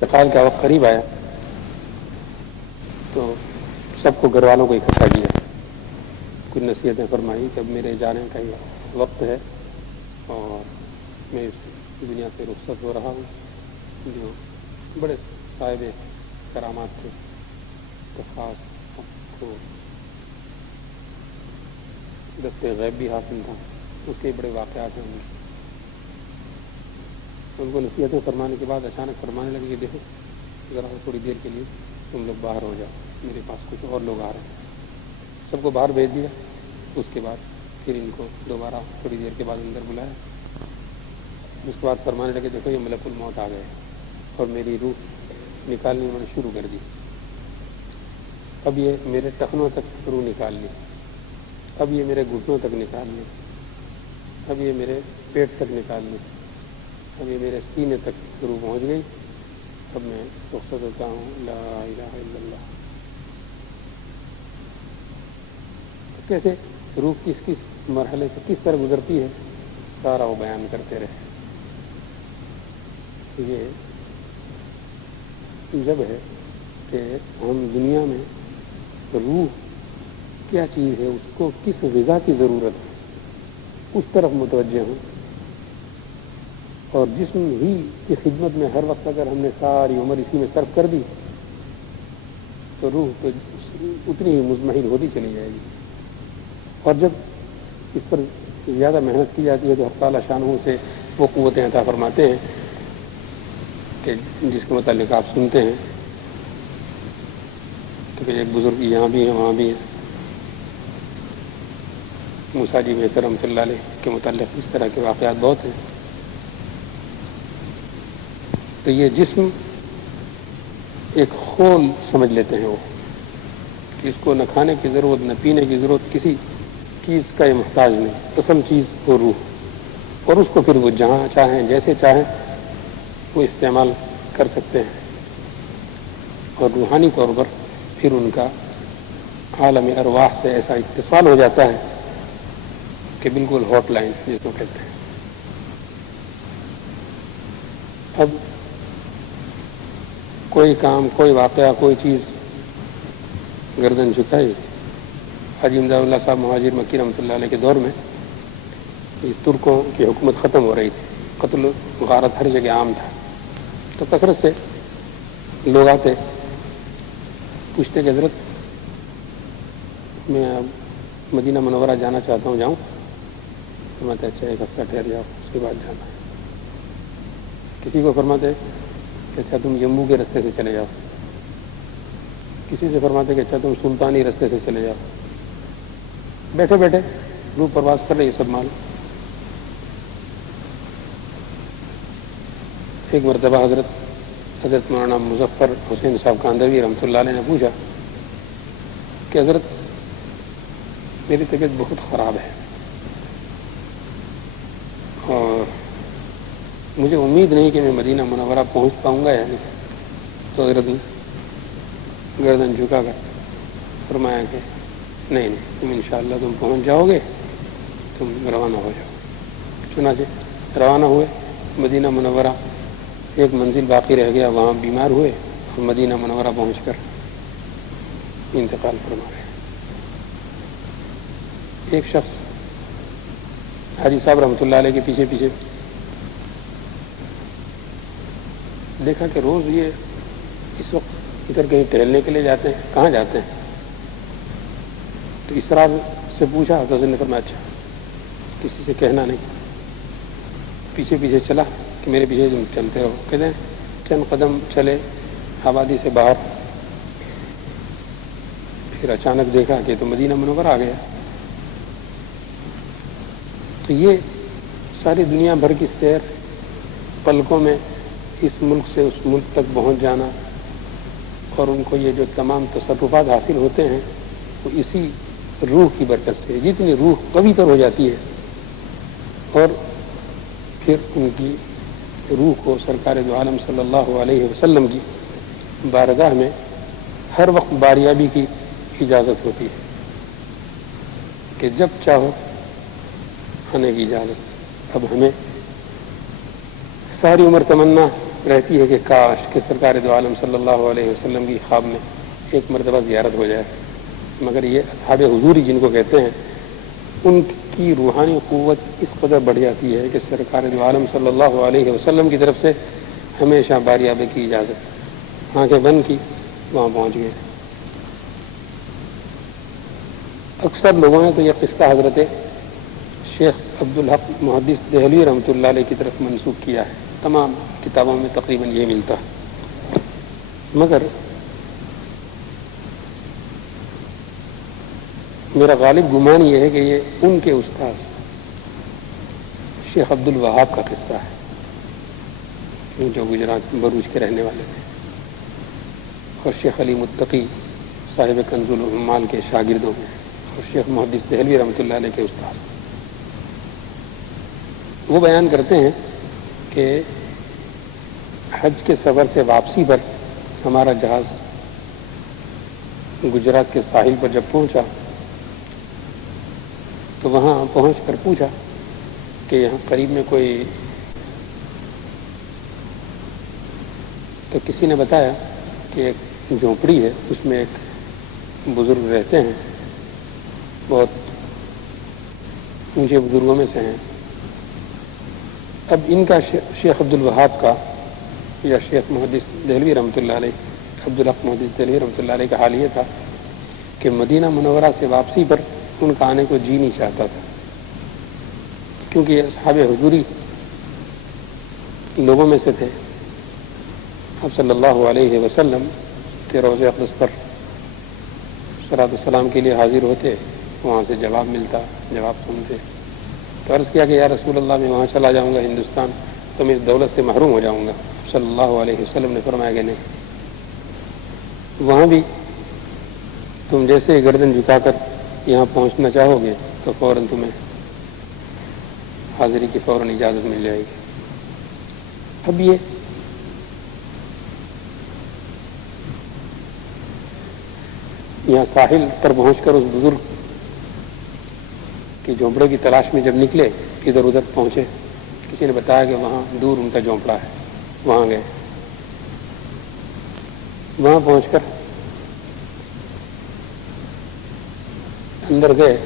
انتقال کا وقت قریب آیا تو سب کو گھر والوں کو اکٹھا کیا، کچھ نصیحتیں فرمائی کہ اب میرے جانے کا یہ وقت ہے اور میں اس دنیا سے رخصت ہو رہا ہوں۔ جو بڑے صاحب کرامات تھے تو خاص کو دست غیب بھی حاصل تھا، اس کے بڑے واقعات ہیں ان کو نصیحتیں فرمانے کے بعد اچانک فرمانے لگے کہ دیکھو ذرا تھوڑی دیر کے لیے تم لوگ باہر ہو جاؤ، میرے پاس کچھ اور لوگ آ رہے ہیں۔ سب کو باہر بھیج دیا، اس کے بعد پھر ان کو دوبارہ تھوڑی دیر کے بعد اندر بلایا، اس کے بعد فرمانے لگے دیکھو یہ ملک الموت آ گئے اور میری روح نکالنی انہوں نے شروع کر دی، اب یہ میرے ٹخنوں تک روح نکال لی، اب یہ میرے گھٹنوں تک نکال لی، اب یہ میرے پیٹ تک نکال لی، اب یہ میرے سینے تک روح پہنچ گئی، اب میں رخصت ہوتا ہوں، لا الہ الا اللہ۔ کیسے روح کس مرحلے سے کس طرح گزرتی ہے سارا وہ بیان کرتے رہے۔ یہ جب ہے کہ ہم دنیا میں روح کیا چیز ہے، اس کو کس غذا کی ضرورت ہے، اس طرف متوجہ ہوں، اور جسم ہی کی خدمت میں ہر وقت اگر ہم نے ساری عمر اسی میں صرف کر دی تو روح تو اتنی ہی مضمحل ہوتی چلی جائے گی، اور جب اس پر زیادہ محنت کی جاتی ہے تو حق تعالیٰ شانہ سے وہ قوتیں عطا فرماتے ہیں کہ جس کے متعلق آپ سنتے ہیں کہ ایک بزرگ یہاں بھی ہیں وہاں بھی ہیں، موسیٰ جی بہتر رحمۃ اللہ علیہ کے متعلق اس طرح کے واقعات بہت ہیں۔ تو یہ جسم ایک خول سمجھ لیتے ہیں وہ کہ اس کو نہ کھانے کی ضرورت نہ پینے کی ضرورت، کسی چیز کا یہ محتاج نہیں، اصل چیز وہ روح، اور اس کو پھر وہ جہاں چاہیں جیسے چاہیں وہ استعمال کر سکتے ہیں، اور روحانی طور پر پھر ان کا عالم ارواح سے ایسا اتصال ہو جاتا ہے کہ بالکل ہاٹ لائن جس کو کہتے ہیں۔ اب کوئی کام، کوئی واقعہ، کوئی چیز گردن جھکائی۔ حاجی امداد اللہ صاحب مہاجر مکی رحمۃ اللہ علیہ کے دور میں یہ ترکوں کی حکومت ختم ہو رہی تھی، قتل غارت ہر جگہ عام تھا، تو کثرت سے لوگ آتے پوچھتے کہ حضرت میں اب مدینہ منورہ جانا چاہتا ہوں، جاؤں؟ فرماتے اچھا ایک ہفتہ ٹھہر جاؤ، اس کے بعد جانا ہے۔ کسی کو فرماتے کہ اچھا تم جموں کے رستے سے چلے جاؤ، کسی سے فرماتے کہ اچھا تم سلطانی رستے سے چلے جاؤ۔ بیٹھے بیٹھے روح پرواز کر رہی سب مال۔ ایک مرتبہ حضرت مولانا مظفر حسین صاحب کاندھوی رحمۃ اللہ علیہ نے پوچھا کہ حضرت میری طبیعت بہت خراب ہے اور مجھے امید نہیں کہ میں مدینہ منورہ پہنچ پاؤں گا یا نہیں۔ تو حضرت نے گردن جھکا کر فرمایا کہ نہیں تم انشاءاللہ تم پہنچ جاؤ گے، تم روانہ ہو جاؤ۔ چنانچہ روانہ ہوئے، مدینہ منورہ ایک منزل باقی رہ گیا، وہاں بیمار ہوئے اور مدینہ منورہ پہنچ کر انتقال فرما گئے۔ ایک شخص حاجی صاحب رحمۃ اللہ علیہ کے پیچھے پیچھے دیکھا کہ روز یہ اس وقت ادھر کہیں ٹہلنے کے لیے جاتے ہیں، کہاں جاتے ہیں؟ تو اسرار سے پوچھا تو حضرت نے فرمایا اچھا کسی سے کہنا نہیں۔ پیچھے پیچھے چلا کہ میرے پیچھے تم چلتے رہو۔ کہتے ہیں چند قدم چلے آبادی سے باہر، پھر اچانک دیکھا کہ تو مدینہ منورہ آ گیا۔ تو یہ ساری دنیا بھر کی سیر، پلکوں میں اس ملک سے اس ملک تک پہنچ جانا، اور ان کو یہ جو تمام تصرفات حاصل ہوتے ہیں وہ اسی روح کی برکت سے، جتنی روح قوی تر ہو جاتی ہے اور پھر ان کی روح کو سرکار دو عالم صلی اللہ علیہ وسلم کی بارگاہ میں ہر وقت باریابی کی اجازت ہوتی ہے کہ جب چاہو آنے کی اجازت۔ اب ہمیں ساری عمر تمنا رہتی ہے کہ کاش کہ سرکار دو عالم صلی اللہ علیہ وسلم کی خواب میں ایک مرتبہ زیارت ہو جائے، مگر یہ اصحاب حضوری جن کو کہتے ہیں ان کی روحانی قوت اس قدر بڑھ جاتی ہے کہ سرکار دو عالم صلی اللہ علیہ وسلم کی طرف سے ہمیشہ باریابی کی اجازت، آنکھیں بند کی وہاں پہنچ گئے۔ اکثر لوگوں نے تو یہ قصہ حضرت شیخ عبدالحق محدث دہلوی رحمۃ اللہ علیہ کی طرف منسوخ کیا ہے، تمام کتابوں میں تقریباً یہ ملتا ہے، مگر میرا غالب گمان یہ ہے کہ یہ ان کے استاذ شیخ عبد الوہاب کا قصہ ہے جو گجرات بروچ کے رہنے والے تھے اور شیخ علی متقی صاحب کنز العمال کے شاگردوں میں اور شیخ محدث دہلوی رحمۃ اللہ علیہ کے استاذ۔ وہ بیان کرتے ہیں کہ حج کے سفر سے واپسی پر ہمارا جہاز گجرات کے ساحل پر جب پہنچا تو وہاں پہنچ کر پوچھا کہ یہاں قریب میں کوئی، تو کسی نے بتایا کہ ایک جھونپڑی ہے، اس میں ایک بزرگ رہتے ہیں، بہت اونچے بزرگوں میں سے ہیں۔ اب ان کا شیخ عبد الوہاب کا یا شیخ محدث دہلوی رحمۃ اللہ علیہ عبدالحق محدث دہلوی رحمۃ اللہ علیہ کا حال یہ تھا کہ مدینہ منورہ سے واپسی پر ان کا آنے کو جی نہیں چاہتا تھا، کیونکہ یہ اصحاب حضوری لوگوں میں سے تھے۔ آپ صلی اللہ علیہ وسلم کے روضہ اقدس پر صلاۃ السلام کے لیے حاضر ہوتے، وہاں سے جواب ملتا، جواب سنتے، تو عرض کیا کہ یا رسول اللہ میں وہاں چلا جاؤں گا ہندوستان تو میں اس دولت سے محروم ہو جاؤں گا۔ صلی اللہ علیہ وسلم نے فرمایا کہ نہیں، وہاں بھی تم جیسے ہی گردن جھکا کر یہاں پہنچنا چاہو گے تو فوراً تمہیں حاضری کی فوراً اجازت مل جائے گی۔ اب یہ یہاں ساحل پر پہنچ کر اس بزرگ کی جھونپڑے کی تلاش میں جب نکلے، ادھر ادھر پہنچے، کسی نے بتایا کہ وہاں دور ان کا جھونپڑا ہے، وہاں گئے، وہاں پہنچ کر اندر گئے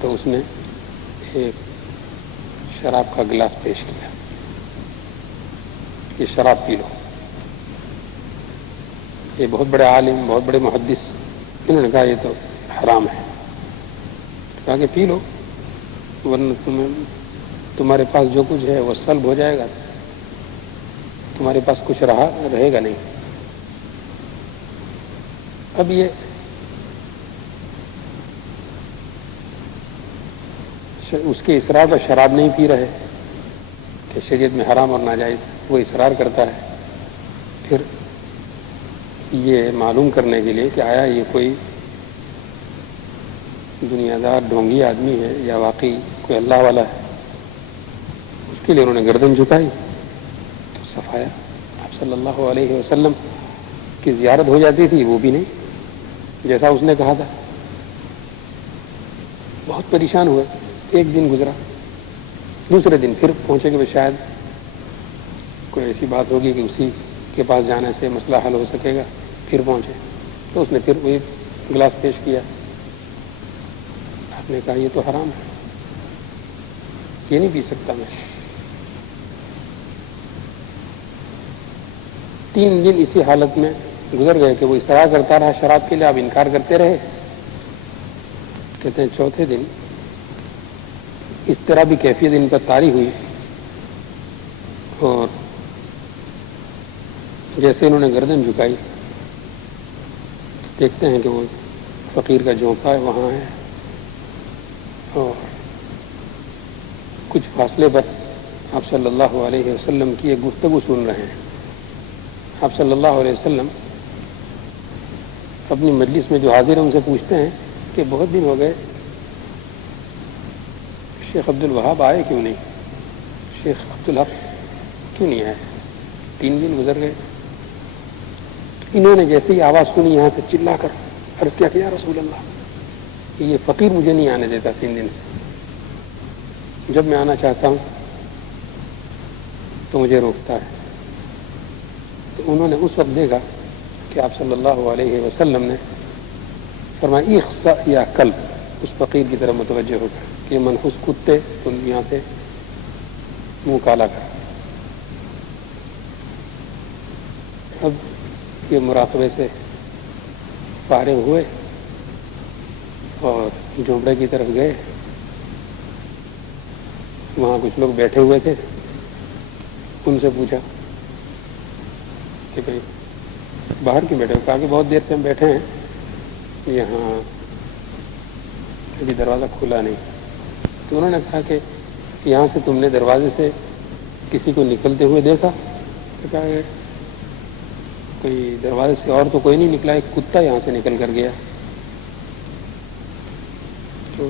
تو اس نے ایک شراب کا گلاس پیش کیا، یہ شراب پی لو۔ یہ بہت بڑے عالم، بہت بڑے محدث، انہوں نے کہا یہ تو حرام ہے، کہا کہ پی لو ورنہ تمہارے پاس جو کچھ ہے وہ سلب ہو جائے گا، تمہارے پاس کچھ رہے گا نہیں۔ اب یہ اس کے اصرار پر شراب نہیں پی رہے کہ شریعت میں حرام اور ناجائز، وہ اصرار کرتا ہے۔ پھر یہ معلوم کرنے کے لیے کہ آیا یہ کوئی دنیا دار ڈھونگی آدمی ہے یا واقعی کوئی اللہ والا ہے، اس کے لیے انہوں نے گردن جھکائی تو صفایا۔ آپ صلی اللہ علیہ وسلم کی زیارت ہو جاتی تھی، وہ بھی نہیں جیسا اس نے کہا تھا۔ بہت پریشان ہوئے، ایک دن گزرا، دوسرے دن پھر پہنچے کہ شاید کوئی ایسی بات ہوگی کہ اسی کے پاس جانے سے مسئلہ حل ہو سکے گا، پھر پہنچے تو اس نے پھر وہی گلاس پیش کیا۔ آپ نے کہا یہ تو حرام ہے، یہ نہیں پی سکتا میں۔ 3 دن اسی حالت میں گزر گئے کہ وہ اصرار کرتا رہا شراب کے لیے، آپ انکار کرتے رہے۔ کہتے ہیں چوتھے دن اس طرح بھی کیفیت ان پر طاری ہوئی اور جیسے انہوں نے گردن جھکائی دیکھتے ہیں کہ وہ فقیر کا جھونپڑا ہے وہاں ہے اور کچھ فاصلے پر آپ صلی اللہ علیہ وسلم کی ایک گفتگو سن رہے ہیں۔ آپ صلی اللہ علیہ وسلم اپنی مجلس میں جو حاضر ہیں ان سے پوچھتے ہیں کہ بہت دن ہو گئے، شیخ عبد الوہاب آئے کیوں نہیں، شیخ عبدالحق کیوں نہیں آئے؟ 3 دن گزر گئے۔ انہوں نے جیسے ہی آواز سنی یہاں سے چلا کر عرض کیا کہ یا رسول اللہ، یہ فقیر مجھے نہیں آنے دیتا 3 دن سے، جب میں آنا چاہتا ہوں تو مجھے روکتا ہے۔ تو انہوں نے اس وقت دیکھا کہ آپ صلی اللہ علیہ وسلم نے فرمایا اخسا یا کلب، اس فقیر کی طرف متوجہ ہو کر کہ منحوس کتے تم یہاں سے منہ کالا کر. اب یہ مراقبے سے فارغ ہوئے اور جھونپڑے کی طرف گئے. وہاں کچھ لوگ بیٹھے ہوئے تھے، ان سے پوچھا کہ بھائی باہر کیوں بیٹھے ہو؟ کہا کہ بہت دیر سے ہم بیٹھے ہیں یہاں، ابھی دروازہ کھلا نہیں. تو انہوں نے کہا کہ یہاں سے تم نے دروازے سے کسی کو نکلتے ہوئے دیکھا؟ تو کہا کہ کوئی دروازے سے اور تو کوئی نہیں نکلا، ایک کتا یہاں سے نکل کر گیا. تو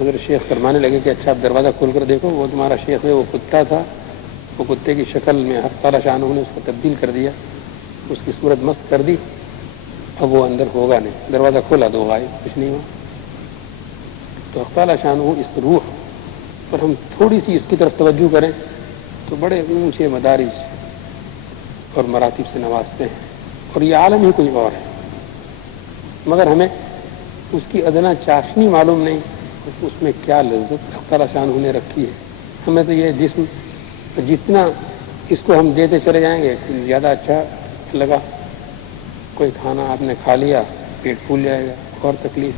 حضرت شیخ فرمانے لگے کہ اچھا اب دروازہ کھول کر دیکھو، وہ تمہارا شیخ ہے، وہ کتا تھا، وہ کتے کی شکل میں حق تعالیٰ شانہ نے اس کو تبدیل کر دیا، اس کی صورت مست کر دی، اب وہ اندر ہوگا نہیں. دروازہ کھولا تو غائب، کچھ نہیں ہوا. تو حق تعالیٰ شانہ اس روح پر ہم تھوڑی سی اس کی طرف توجہ کریں تو بڑے اونچے مدارج اور مراتب سے نوازتے ہیں، اور یہ عالم ہی کوئی اور ہے، مگر ہمیں اس کی ادنا چاشنی معلوم نہیں اس میں کیا لذت حق تعالیٰ شانہ نے رکھی ہے. ہمیں تو یہ جسم جتنا اس کو ہم دیتے چلے جائیں گے زیادہ اچھا لگا. کوئی کھانا آپ نے کھا لیا، پیٹ پھول جائے گا، اور تکلیف